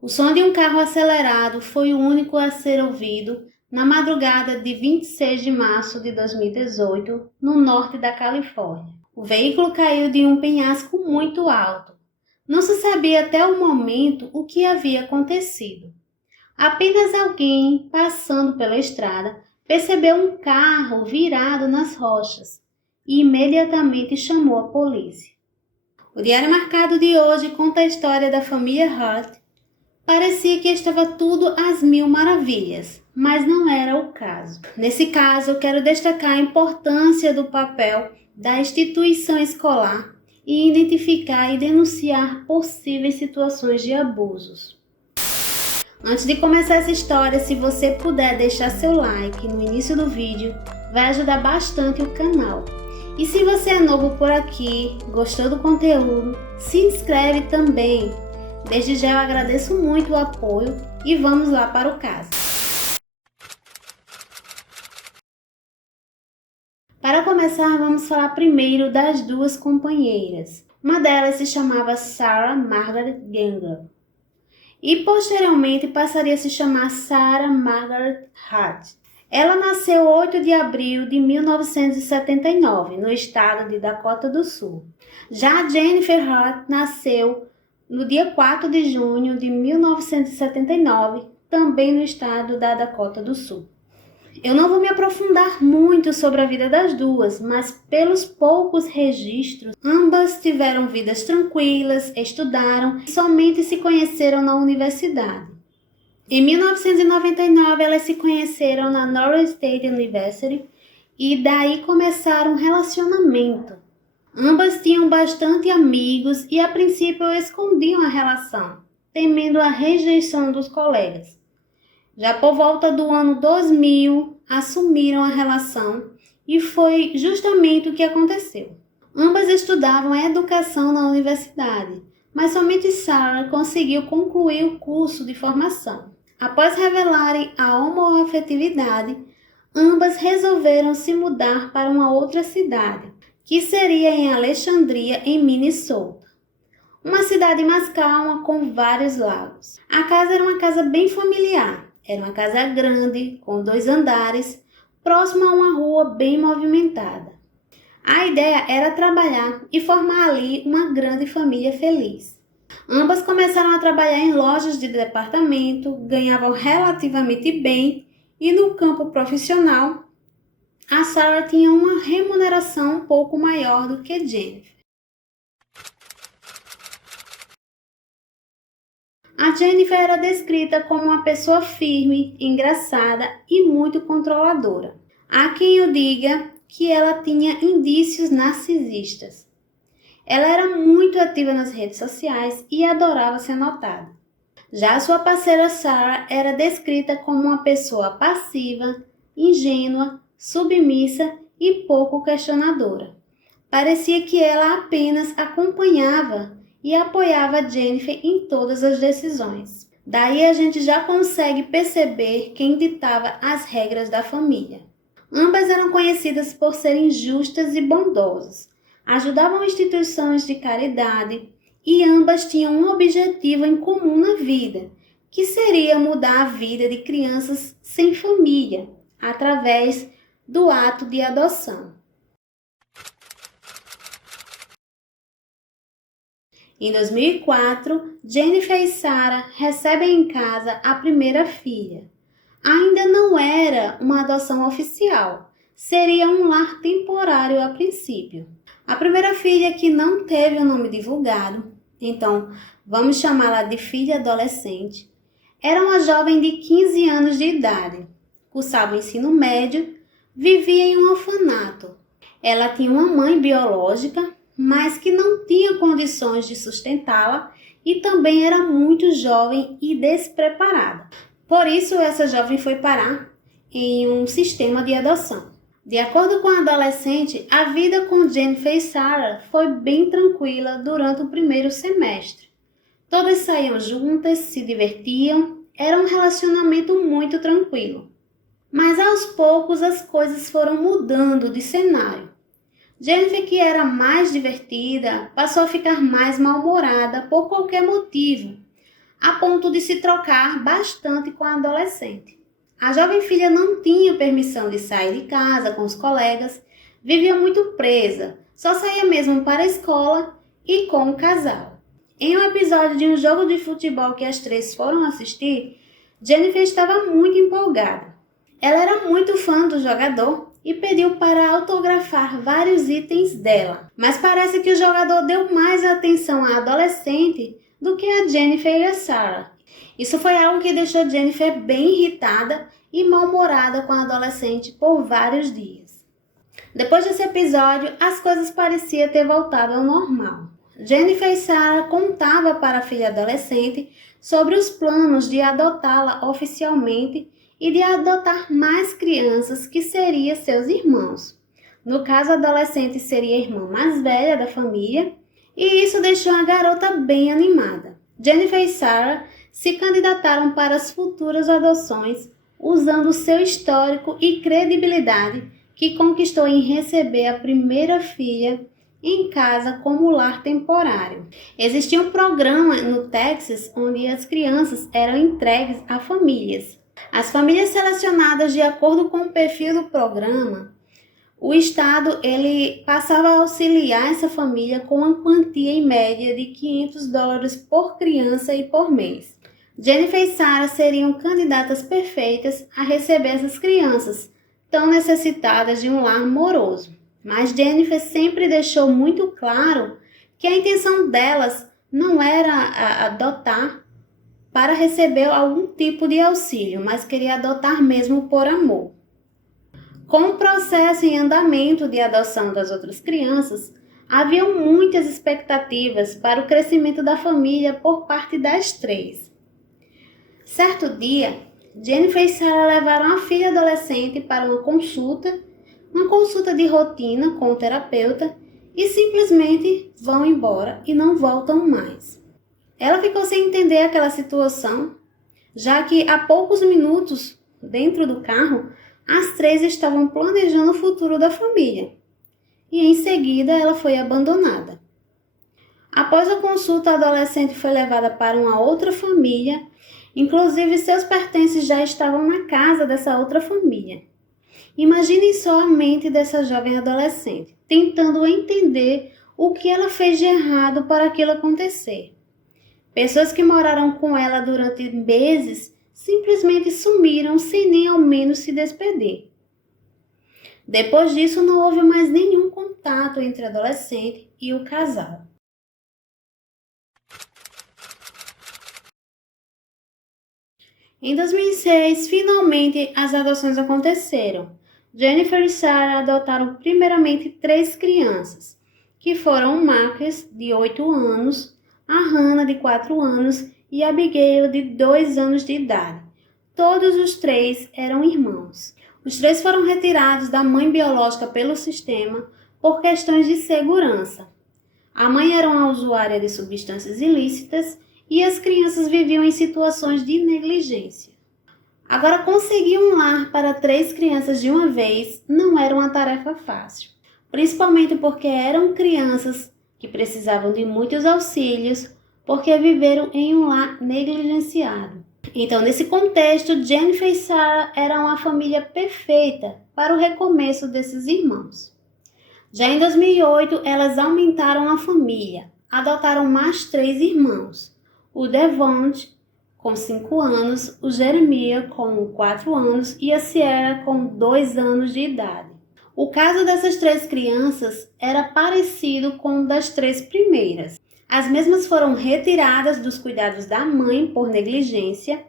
O som de um carro acelerado foi o único a ser ouvido na madrugada de 26 de março de 2018, no norte da Califórnia. O veículo caiu de um penhasco muito alto. Não se sabia até o momento o que havia acontecido. Apenas alguém passando pela estrada percebeu um carro virado nas rochas e imediatamente chamou a polícia. O diário marcado de hoje conta a história da família Hart. Parecia que estava tudo às mil maravilhas, mas não era o caso. Nesse caso, eu quero destacar a importância do papel da instituição escolar e identificar e denunciar possíveis situações de abusos. Antes de começar essa história, se você puder deixar seu like no início do vídeo, vai ajudar bastante o canal. E se você é novo por aqui, gostou do conteúdo, se inscreve também. Desde já eu agradeço muito o apoio e vamos lá para o caso. Para começar, vamos falar primeiro das duas companheiras. Uma delas se chamava Sarah Margaret Gengler e posteriormente passaria a se chamar Sarah Margaret Hart. Ela nasceu 8 de abril de 1979, no estado de Dakota do Sul. Já Jennifer Hart nasceu no dia 4 de junho de 1979, também no estado da Dakota do Sul. Eu não vou me aprofundar muito sobre a vida das duas, mas pelos poucos registros, ambas tiveram vidas tranquilas, estudaram e somente se conheceram na universidade. Em 1999, elas se conheceram na Norris State University e daí começaram um relacionamento. Ambas tinham bastante amigos e a princípio escondiam a relação, temendo a rejeição dos colegas. Já por volta do ano 2000, assumiram a relação e foi justamente o que aconteceu. Ambas estudavam educação na universidade, mas somente Sarah conseguiu concluir o curso de formação. Após revelarem a homoafetividade, ambas resolveram se mudar para uma outra cidade, que seria em Alexandria, em Minnesota. Uma cidade mais calma, com vários lagos. A casa era uma casa bem familiar. Era uma casa grande, com 2 andares, próxima a uma rua bem movimentada. A ideia era trabalhar e formar ali uma grande família feliz. Ambas começaram a trabalhar em lojas de departamento, ganhavam relativamente bem e no campo profissional, a Sarah tinha uma remuneração um pouco maior do que Jennifer. A Jennifer era descrita como uma pessoa firme, engraçada e muito controladora. Há quem eu diga que ela tinha indícios narcisistas. Ela era muito ativa nas redes sociais e adorava ser notada. Já a sua parceira Sarah era descrita como uma pessoa passiva, ingênua, submissa e pouco questionadora. Parecia que ela apenas acompanhava e apoiava Jennifer em todas as decisões. Daí a gente já consegue perceber quem ditava as regras da família. Ambas eram conhecidas por serem justas e bondosas, ajudavam instituições de caridade e ambas tinham um objetivo em comum na vida, que seria mudar a vida de crianças sem família, através do ato de adoção. Em 2004, Jennifer e Sarah recebem em casa a primeira filha. Ainda não era uma adoção oficial, seria um lar temporário a princípio. A primeira filha, que não teve o nome divulgado, então vamos chamá-la de filha adolescente, era uma jovem de 15 anos de idade, cursava o ensino médio, vivia em um orfanato. Ela tinha uma mãe biológica, mas que não tinha condições de sustentá-la e também era muito jovem e despreparada. Por isso, essa jovem foi parar em um sistema de adoção. De acordo com a adolescente, a vida com Jennifer e Sarah foi bem tranquila durante o primeiro semestre. Todas saíam juntas, se divertiam, era um relacionamento muito tranquilo. Mas aos poucos as coisas foram mudando de cenário. Jennifer, que era mais divertida, passou a ficar mais mal-humorada por qualquer motivo. a ponto de se trocar bastante com a adolescente. A jovem filha não tinha permissão de sair de casa com os colegas, vivia muito presa, só saía mesmo para a escola e com o casal. Em um episódio de um jogo de futebol que as três foram assistir, Jennifer estava muito empolgada. Ela era muito fã do jogador e pediu para autografar vários itens dela, mas parece que o jogador deu mais atenção à adolescente do que a Jennifer e a Sarah. Isso foi algo que deixou Jennifer bem irritada e mal-humorada com a adolescente por vários dias. Depois desse episódio, as coisas pareciam ter voltado ao normal. Jennifer e Sarah contavam para a filha adolescente sobre os planos de adotá-la oficialmente e de adotar mais crianças que seriam seus irmãos. No caso, a adolescente seria a irmã mais velha da família, e isso deixou a garota bem animada. Jennifer e Sarah se candidataram para as futuras adoções, usando seu histórico e credibilidade que conquistou em receber a primeira filha em casa como lar temporário. Existia um programa no Texas onde as crianças eram entregues a famílias. As famílias selecionadas de acordo com o perfil do programa, o Estado passava a auxiliar essa família com uma quantia em média de $500 por criança e por mês. Jennifer e Sarah seriam candidatas perfeitas a receber essas crianças, tão necessitadas de um lar amoroso. Mas Jennifer sempre deixou muito claro que a intenção delas não era adotar para receber algum tipo de auxílio, mas queria adotar mesmo por amor. Com o processo em andamento de adoção das outras crianças, haviam muitas expectativas para o crescimento da família por parte das três. Certo dia, Jennifer e Sarah levaram a filha adolescente para uma consulta de rotina com o terapeuta e simplesmente vão embora e não voltam mais. Ela ficou sem entender aquela situação, já que há poucos minutos, dentro do carro, as três estavam planejando o futuro da família. E em seguida ela foi abandonada. Após a consulta, a adolescente foi levada para uma outra família, inclusive seus pertences já estavam na casa dessa outra família. Imaginem só a mente dessa jovem adolescente, tentando entender o que ela fez de errado para aquilo acontecer. Pessoas que moraram com ela durante meses simplesmente sumiram sem nem ao menos se despedir. Depois disso, não houve mais nenhum contato entre a adolescente e o casal. Em 2006, finalmente as adoções aconteceram. Jennifer e Sarah adotaram primeiramente 3 crianças, que foram o Marcus, de 8 anos, a Hannah, de 4 anos, e a Abigail, de 2 anos de idade. Todos os 3 eram irmãos. Os 3 foram retirados da mãe biológica pelo sistema por questões de segurança. A mãe era uma usuária de substâncias ilícitas e as crianças viviam em situações de negligência. Agora, conseguir um lar para 3 crianças de uma vez não era uma tarefa fácil, principalmente porque eram crianças que precisavam de muitos auxílios porque viveram em um lar negligenciado. Então, nesse contexto, Jennifer e Sarah eram a família perfeita para o recomeço desses irmãos. Já em 2008, elas aumentaram a família, adotaram mais 3 irmãos, o Devonte, com 5 anos, o Jeremiah, com 4 anos e a Sierra, com 2 anos de idade. O caso dessas 3 crianças era parecido com o das 3 primeiras. As mesmas foram retiradas dos cuidados da mãe por negligência,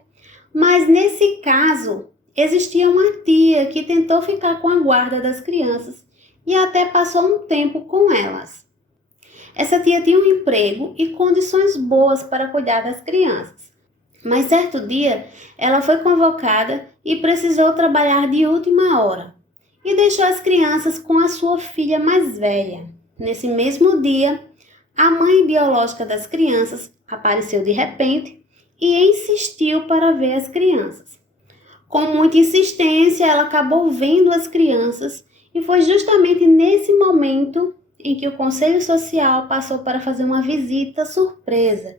mas nesse caso existia uma tia que tentou ficar com a guarda das crianças e até passou um tempo com elas. Essa tia tinha um emprego e condições boas para cuidar das crianças, mas certo dia ela foi convocada e precisou trabalhar de última hora e deixou as crianças com a sua filha mais velha. Nesse mesmo dia, a mãe biológica das crianças apareceu de repente e insistiu para ver as crianças. Com muita insistência, ela acabou vendo as crianças e foi justamente nesse momento em que o Conselho Social passou para fazer uma visita surpresa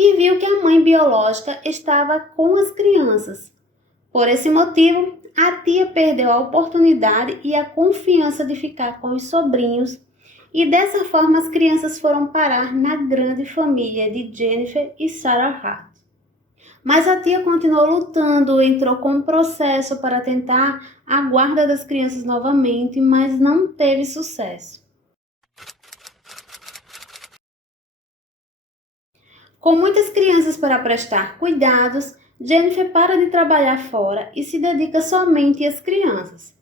e viu que a mãe biológica estava com as crianças. Por esse motivo, a tia perdeu a oportunidade e a confiança de ficar com os sobrinhos, e dessa forma as crianças foram parar na grande família de Jennifer e Sarah Hart. Mas a tia continuou lutando, entrou com um processo para tentar a guarda das crianças novamente, mas não teve sucesso. Com muitas crianças para prestar cuidados, Jennifer para de trabalhar fora e se dedica somente às crianças.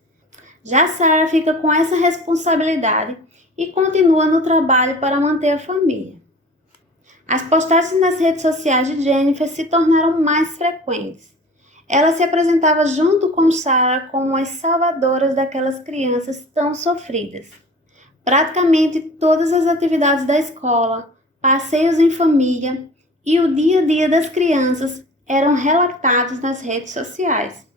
Já Sarah fica com essa responsabilidade e continua no trabalho para manter a família. As postagens nas redes sociais de Jennifer se tornaram mais frequentes. Ela se apresentava junto com Sarah como as salvadoras daquelas crianças tão sofridas. Praticamente todas as atividades da escola, passeios em família e o dia a dia das crianças eram relatados nas redes sociais.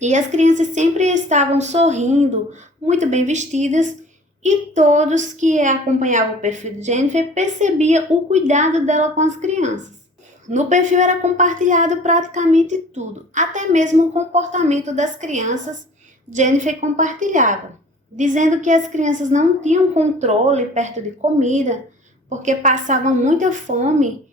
E as crianças sempre estavam sorrindo, muito bem vestidas, e todos que acompanhavam o perfil de Jennifer percebiam o cuidado dela com as crianças. No perfil era compartilhado praticamente tudo, até mesmo o comportamento das crianças. Jennifer compartilhava, dizendo que as crianças não tinham controle perto de comida, porque passavam muita fome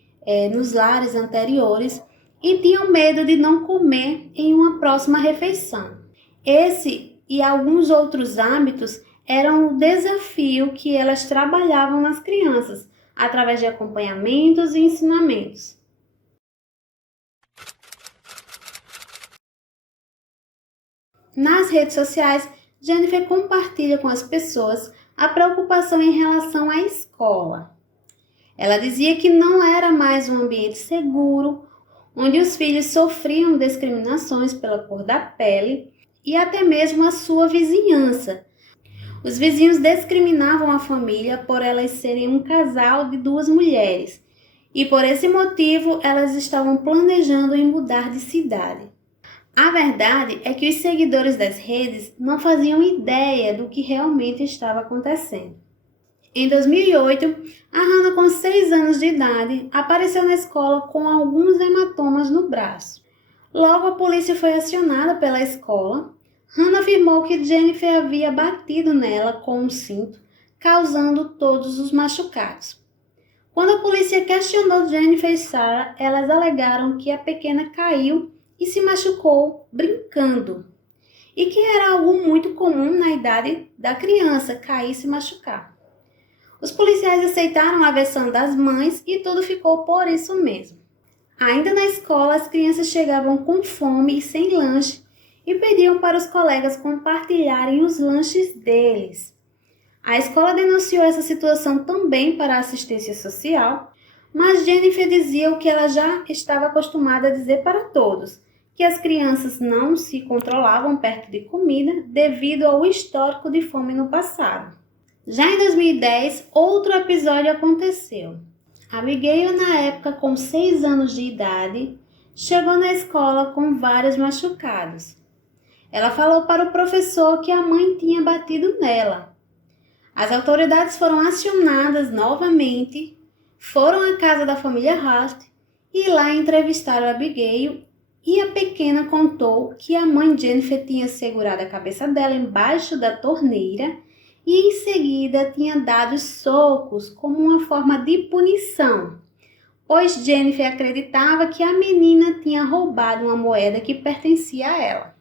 nos lares anteriores e tinham medo de não comer em uma próxima refeição. Esse e alguns outros hábitos eram o desafio que elas trabalhavam nas crianças, através de acompanhamentos e ensinamentos. Nas redes sociais, Jennifer compartilha com as pessoas a preocupação em relação à escola. Ela dizia que não era mais um ambiente seguro, onde os filhos sofriam discriminações pela cor da pele e até mesmo a sua vizinhança. Os vizinhos discriminavam a família por elas serem um casal de duas mulheres, e por esse motivo elas estavam planejando em mudar de cidade. A verdade é que os seguidores das redes não faziam ideia do que realmente estava acontecendo. Em 2008, a Hannah, com 6 anos de idade, apareceu na escola com alguns hematomas no braço. Logo, a polícia foi acionada pela escola. Hannah afirmou que Jennifer havia batido nela com um cinto, causando todos os machucados. Quando a polícia questionou Jennifer e Sarah, elas alegaram que a pequena caiu e se machucou brincando, e que era algo muito comum na idade da criança, cair e se machucar. Os policiais aceitaram a versão das mães e tudo ficou por isso mesmo. Ainda na escola, as crianças chegavam com fome e sem lanche e pediam para os colegas compartilharem os lanches deles. A escola denunciou essa situação também para a assistência social, mas Jennifer dizia o que ela já estava acostumada a dizer para todos, que as crianças não se controlavam perto de comida devido ao histórico de fome no passado. Já em 2010, outro episódio aconteceu. Abigail, na época com 6 anos de idade, chegou na escola com vários machucados. Ela falou para o professor que a mãe tinha batido nela. As autoridades foram acionadas novamente, foram à casa da família Hart e lá entrevistaram a Abigail, e a pequena contou que a mãe Jennifer tinha segurado a cabeça dela embaixo da torneira e em seguida tinha dado socos como uma forma de punição, pois Jennifer acreditava que a menina tinha roubado uma moeda que pertencia a ela.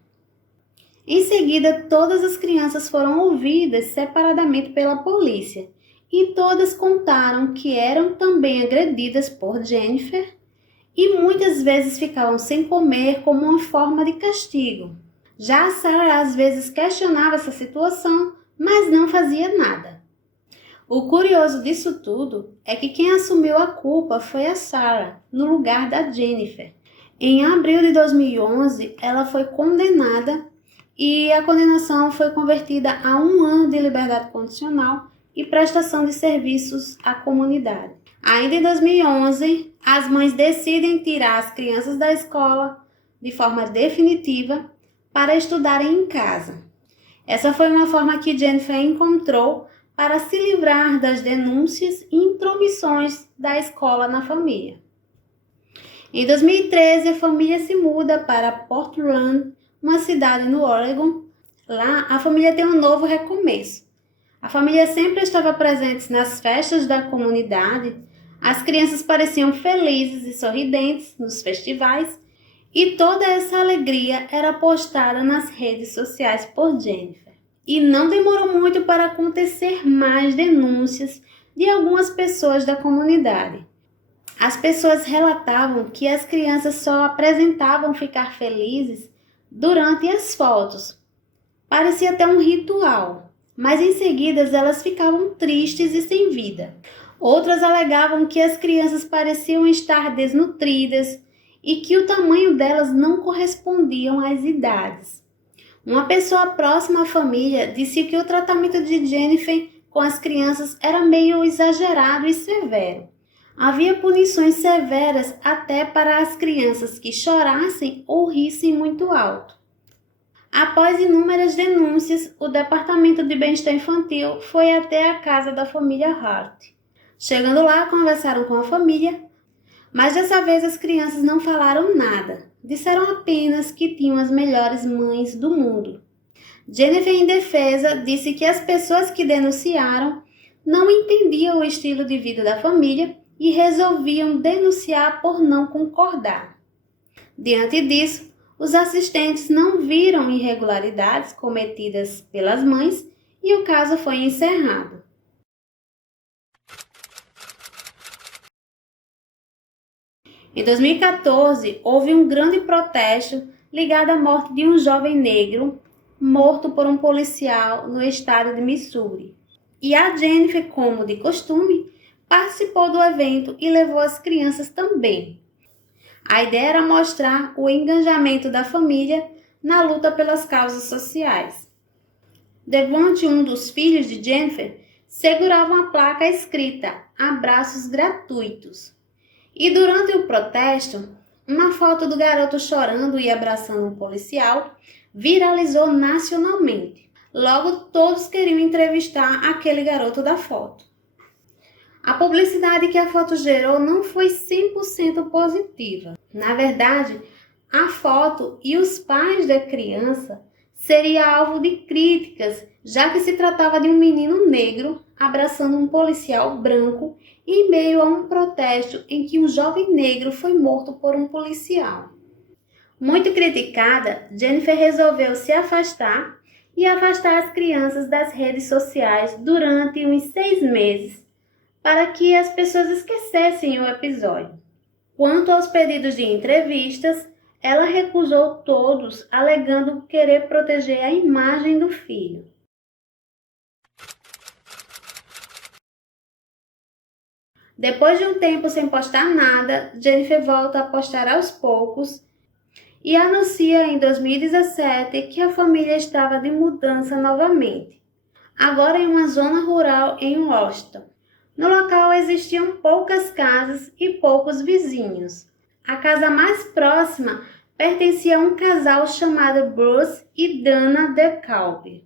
Em seguida, todas as crianças foram ouvidas separadamente pela polícia e todas contaram que eram também agredidas por Jennifer e muitas vezes ficavam sem comer como uma forma de castigo. Já a Sarah às vezes questionava essa situação, mas não fazia nada. O curioso disso tudo é que quem assumiu a culpa foi a Sarah, no lugar da Jennifer. Em abril de 2011, ela foi condenada e a condenação foi convertida a 1 ano de liberdade condicional e prestação de serviços à comunidade. Ainda em 2011, as mães decidem tirar as crianças da escola de forma definitiva para estudarem em casa. Essa foi uma forma que Jennifer encontrou para se livrar das denúncias e intromissões da escola na família. Em 2013, a família se muda para Portland, uma cidade no Oregon. Lá, a família tem um novo recomeço. A família sempre estava presente nas festas da comunidade. As crianças pareciam felizes e sorridentes nos festivais, e toda essa alegria era postada nas redes sociais por Jennifer. E não demorou muito para acontecer mais denúncias de algumas pessoas da comunidade. As pessoas relatavam que as crianças só apresentavam ficar felizes durante as fotos. Parecia até um ritual, mas em seguida elas ficavam tristes e sem vida. Outras alegavam que as crianças pareciam estar desnutridas e que o tamanho delas não correspondiam às idades. Uma pessoa próxima à família disse que o tratamento de Jennifer com as crianças era meio exagerado e severo. Havia punições severas até para as crianças que chorassem ou rissem muito alto. Após inúmeras denúncias, o Departamento de Bem-Estar Infantil foi até a casa da família Hart. Chegando lá, conversaram com a família, mas dessa vez as crianças não falaram nada. Disseram apenas que tinham as melhores mães do mundo. Jennifer, em defesa, disse que as pessoas que denunciaram não entendiam o estilo de vida da família e resolviam denunciar por não concordar. Diante disso, os assistentes não viram irregularidades cometidas pelas mães e o caso foi encerrado. Em 2014, houve um grande protesto ligado à morte de um jovem negro morto por um policial no estado de Missouri. E a Jennifer, como de costume, participou do evento e levou as crianças também. A ideia era mostrar o engajamento da família na luta pelas causas sociais. Devonte, um dos filhos de Jennifer, segurava uma placa escrita "Abraços gratuitos". E durante o protesto, uma foto do garoto chorando e abraçando um policial viralizou nacionalmente. Logo, todos queriam entrevistar aquele garoto da foto. A publicidade que a foto gerou não foi 100% positiva. Na verdade, a foto e os pais da criança seriam alvo de críticas, já que se tratava de um menino negro abraçando um policial branco em meio a um protesto em que um jovem negro foi morto por um policial. Muito criticada, Jennifer resolveu se afastar e afastar as crianças das redes sociais durante uns 6 meses, para que as pessoas esquecessem o episódio. Quanto aos pedidos de entrevistas, ela recusou todos, alegando querer proteger a imagem do filho. Depois de um tempo sem postar nada, Jennifer volta a postar aos poucos e anuncia em 2017 que a família estava de mudança novamente, agora em uma zona rural em Washington. No local existiam poucas casas e poucos vizinhos. A casa mais próxima pertencia a um casal chamado Bruce e Dana DeKalb.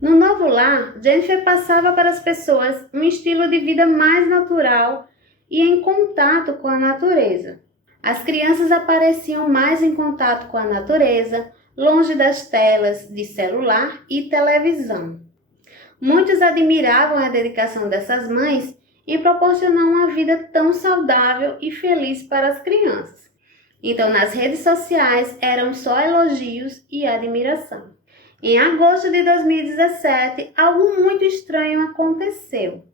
No novo lar, Jennifer passava para as pessoas um estilo de vida mais natural e em contato com a natureza. As crianças apareciam mais em contato com a natureza, longe das telas de celular e televisão. Muitos admiravam a dedicação dessas mães em proporcionar uma vida tão saudável e feliz para as crianças. Então, nas redes sociais eram só elogios e admiração. Em agosto de 2017, algo muito estranho aconteceu.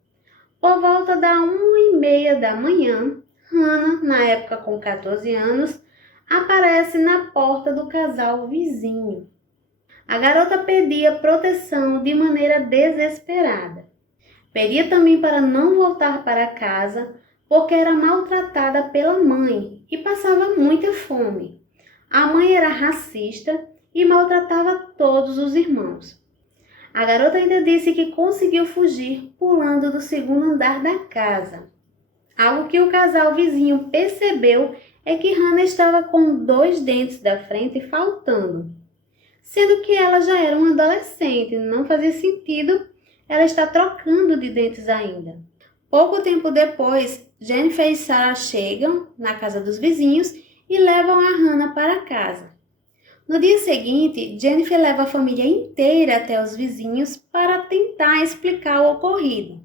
Por volta da 1h30 da manhã, Hannah, na época com 14 anos, aparece na porta do casal vizinho. A garota pedia proteção de maneira desesperada. Pedia também para não voltar para casa, porque era maltratada pela mãe e passava muita fome. A mãe era racista e maltratava todos os irmãos. A garota ainda disse que conseguiu fugir pulando do segundo andar da casa. Algo que o casal vizinho percebeu é que Hannah estava com 2 dentes da frente faltando. Sendo que ela já era uma adolescente, não fazia sentido ela estar trocando de dentes ainda. Pouco tempo depois, Jennifer e Sarah chegam na casa dos vizinhos e levam a Hannah para casa. No dia seguinte, Jennifer leva a família inteira até os vizinhos para tentar explicar o ocorrido.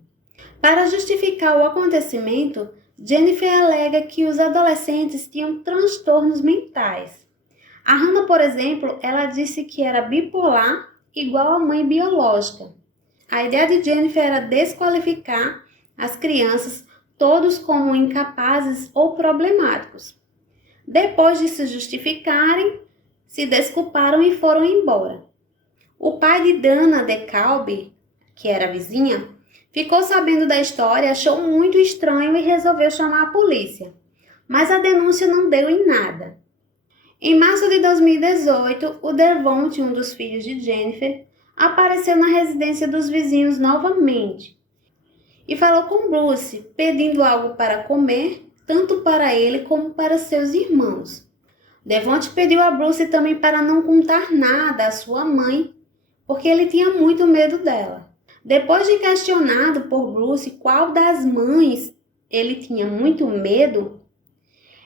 Para justificar o acontecimento, Jennifer alega que os adolescentes tinham transtornos mentais. A Hannah, por exemplo, ela disse que era bipolar igual à mãe biológica. A ideia de Jennifer era desqualificar as crianças todos como incapazes ou problemáticos. Depois de se justificarem, se desculparam e foram embora. O pai de Dana DeKalb, que era vizinha, ficou sabendo da história, achou muito estranho e resolveu chamar a polícia. Mas a denúncia não deu em nada. Em março de 2018, o Devonte, um dos filhos de Jennifer, apareceu na residência dos vizinhos novamente e falou com Bruce, pedindo algo para comer, tanto para ele como para seus irmãos. Devonte pediu a Bruce também para não contar nada à sua mãe, porque ele tinha muito medo dela. Depois de questionado por Bruce qual das mães ele tinha muito medo,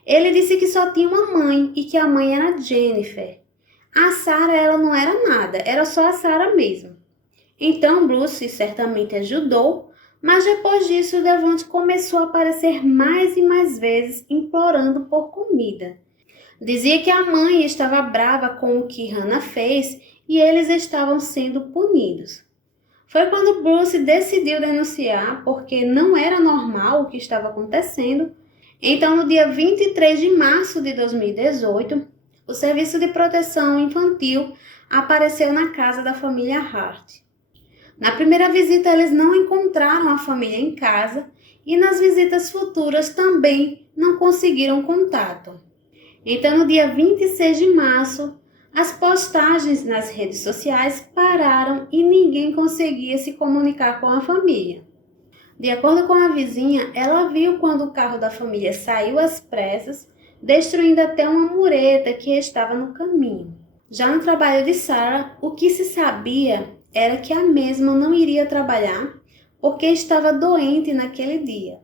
ele disse que só tinha uma mãe e que a mãe era Jennifer. A Sarah ela não era nada, era só a Sarah mesmo. Então Bruce certamente ajudou, mas depois disso Devonte começou a aparecer mais e mais vezes implorando por comida. Dizia que a mãe estava brava com o que Hannah fez e eles estavam sendo punidos. Foi quando Bruce decidiu denunciar porque não era normal o que estava acontecendo. Então, no dia 23 de março de 2018, o Serviço de Proteção Infantil apareceu na casa da família Hart. Na primeira visita, eles não encontraram a família em casa e nas visitas futuras também não conseguiram contato. Então, no dia 26 de março, as postagens nas redes sociais pararam e ninguém conseguia se comunicar com a família. De acordo com a vizinha, ela viu quando o carro da família saiu às pressas, destruindo até uma mureta que estava no caminho. Já no trabalho de Sarah, o que se sabia era que a mesma não iria trabalhar porque estava doente naquele dia.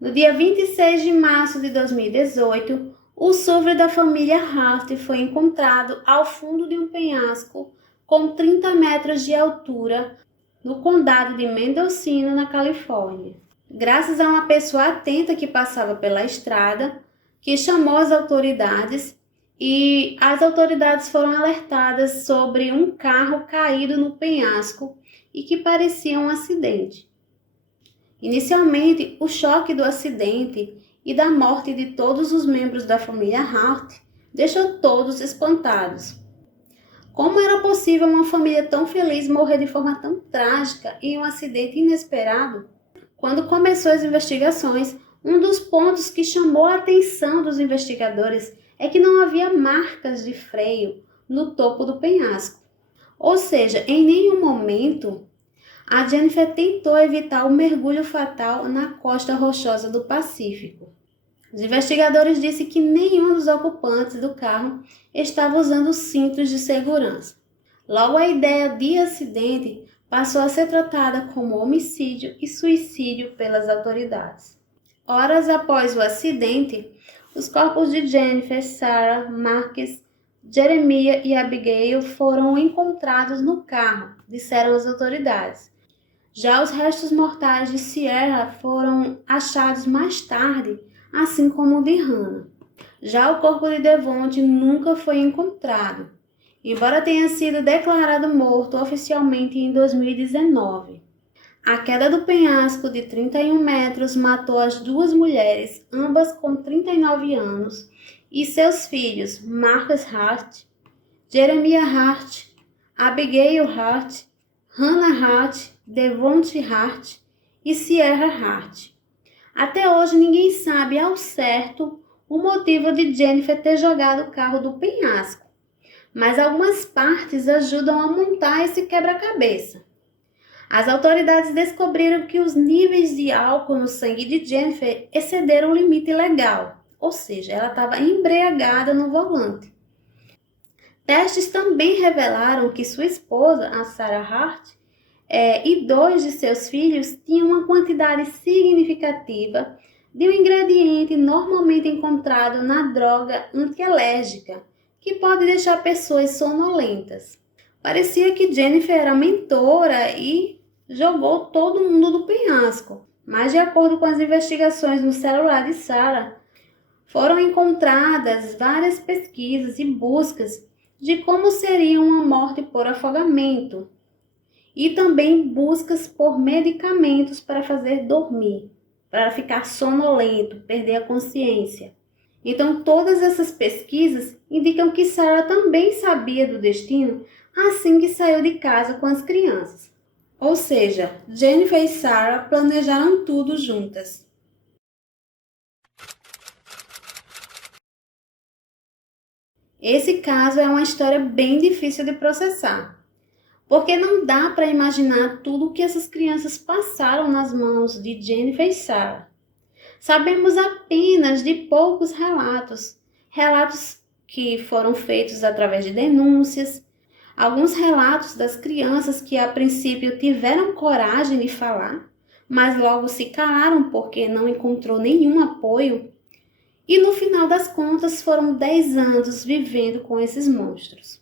No dia 26 de março de 2018, o SUV da família Hart foi encontrado ao fundo de um penhasco com 30 metros de altura no condado de Mendocino, na Califórnia. Graças a uma pessoa atenta que passava pela estrada, que chamou as autoridades e as autoridades foram alertadas sobre um carro caído no penhasco e que parecia um acidente. Inicialmente, o choque do acidente e da morte de todos os membros da família Hart deixou todos espantados. Como era possível uma família tão feliz morrer de forma tão trágica em um acidente inesperado? Quando começou as investigações, um dos pontos que chamou a atenção dos investigadores é que não havia marcas de freio no topo do penhasco. Ou seja, em nenhum momento a Jennifer tentou evitar o mergulho fatal na costa rochosa do Pacífico. Os investigadores disseram que nenhum dos ocupantes do carro estava usando cintos de segurança. Logo, a ideia de acidente passou a ser tratada como homicídio e suicídio pelas autoridades. Horas após o acidente, os corpos de Jennifer, Sarah, Marcus, Jeremiah e Abigail foram encontrados no carro, disseram as autoridades. Já os restos mortais de Sierra foram achados mais tarde, assim como o de Hannah. Já o corpo de Devonte nunca foi encontrado, embora tenha sido declarado morto oficialmente em 2019. A queda do penhasco de 31 metros matou as duas mulheres, ambas com 39 anos, e seus filhos, Marcus Hart, Jeremiah Hart, Abigail Hart, Hannah Hart, Devonte Hart e Sierra Hart. Até hoje ninguém sabe ao certo o motivo de Jennifer ter jogado o carro do penhasco, mas algumas partes ajudam a montar esse quebra-cabeça. As autoridades descobriram que os níveis de álcool no sangue de Jennifer excederam o limite legal, ou seja, ela estava embriagada no volante. Testes também revelaram que sua esposa, a Sarah Hart, e 2 de seus filhos tinham uma quantidade significativa de um ingrediente normalmente encontrado na droga antialérgica, que pode deixar pessoas sonolentas. Parecia que Jennifer era mentora e jogou todo mundo do penhasco, mas de acordo com as investigações no celular de Sarah, foram encontradas várias pesquisas e buscas de como seria uma morte por afogamento e também buscas por medicamentos para fazer dormir, para ficar sonolento, perder a consciência. Então, todas essas pesquisas indicam que Sarah também sabia do destino assim que saiu de casa com as crianças. Ou seja, Jennifer e Sarah planejaram tudo juntas. Esse caso é uma história bem difícil de processar, porque não dá para imaginar tudo o que essas crianças passaram nas mãos de Jennifer e Sarah. Sabemos apenas de poucos relatos que foram feitos através de denúncias, alguns relatos das crianças que a princípio tiveram coragem de falar, mas logo se calaram porque não encontrou nenhum apoio. E no final das contas foram 10 anos vivendo com esses monstros.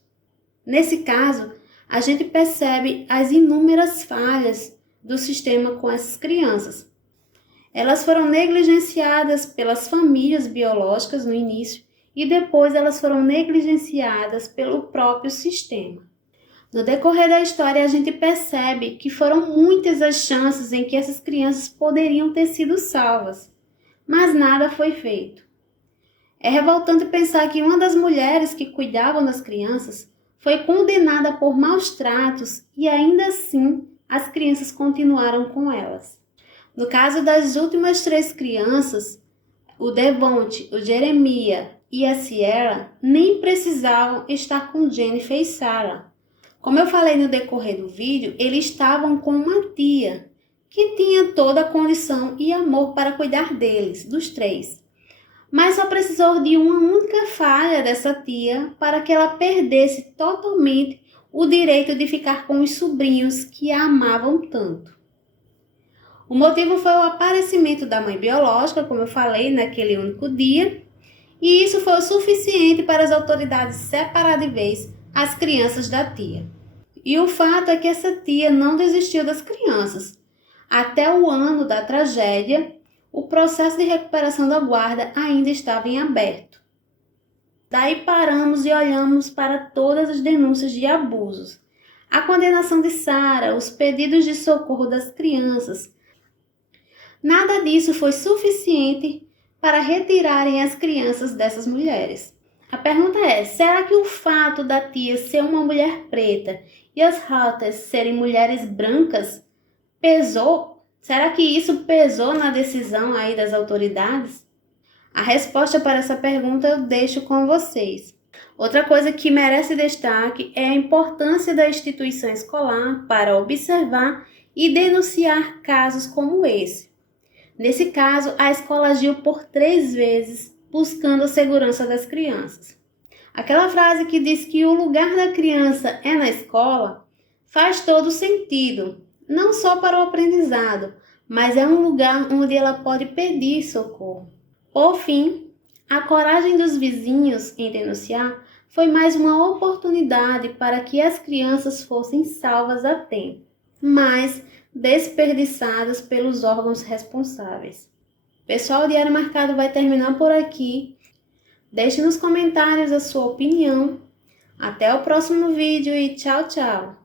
Nesse caso, a gente percebe as inúmeras falhas do sistema com essas crianças. Elas foram negligenciadas pelas famílias biológicas no início e depois elas foram negligenciadas pelo próprio sistema. No decorrer da história, a gente percebe que foram muitas as chances em que essas crianças poderiam ter sido salvas, mas nada foi feito. É revoltante pensar que uma das mulheres que cuidavam das crianças foi condenada por maus tratos e ainda assim as crianças continuaram com elas. No caso das últimas 3 crianças, o Devonte, o Jeremiah e a Sierra nem precisavam estar com Jennifer e Sarah. Como eu falei no decorrer do vídeo, eles estavam com uma tia que tinha toda a condição e amor para cuidar deles, dos 3. Mas só precisou de uma única falha dessa tia para que ela perdesse totalmente o direito de ficar com os sobrinhos que a amavam tanto. O motivo foi o aparecimento da mãe biológica, como eu falei, naquele único dia, e isso foi o suficiente para as autoridades separar de vez as crianças da tia. E o fato é que essa tia não desistiu das crianças. Até o ano da tragédia, o processo de recuperação da guarda ainda estava em aberto. Daí paramos e olhamos para todas as denúncias de abusos, a condenação de Sarah, os pedidos de socorro das crianças. Nada disso foi suficiente para retirarem as crianças dessas mulheres. A pergunta é, será que o fato da tia ser uma mulher preta e as Hutters serem mulheres brancas pesou? Será que isso pesou na decisão aí das autoridades? A resposta para essa pergunta eu deixo com vocês. Outra coisa que merece destaque é a importância da instituição escolar para observar e denunciar casos como esse. Nesse caso, a escola agiu por 3 vezes buscando a segurança das crianças. Aquela frase que diz que o lugar da criança é na escola faz todo sentido. Não só para o aprendizado, mas é um lugar onde ela pode pedir socorro. Por fim, a coragem dos vizinhos em denunciar foi mais uma oportunidade para que as crianças fossem salvas a tempo, mas desperdiçadas pelos órgãos responsáveis. Pessoal, o Diário Marcado vai terminar por aqui. Deixe nos comentários a sua opinião. Até o próximo vídeo e tchau, tchau!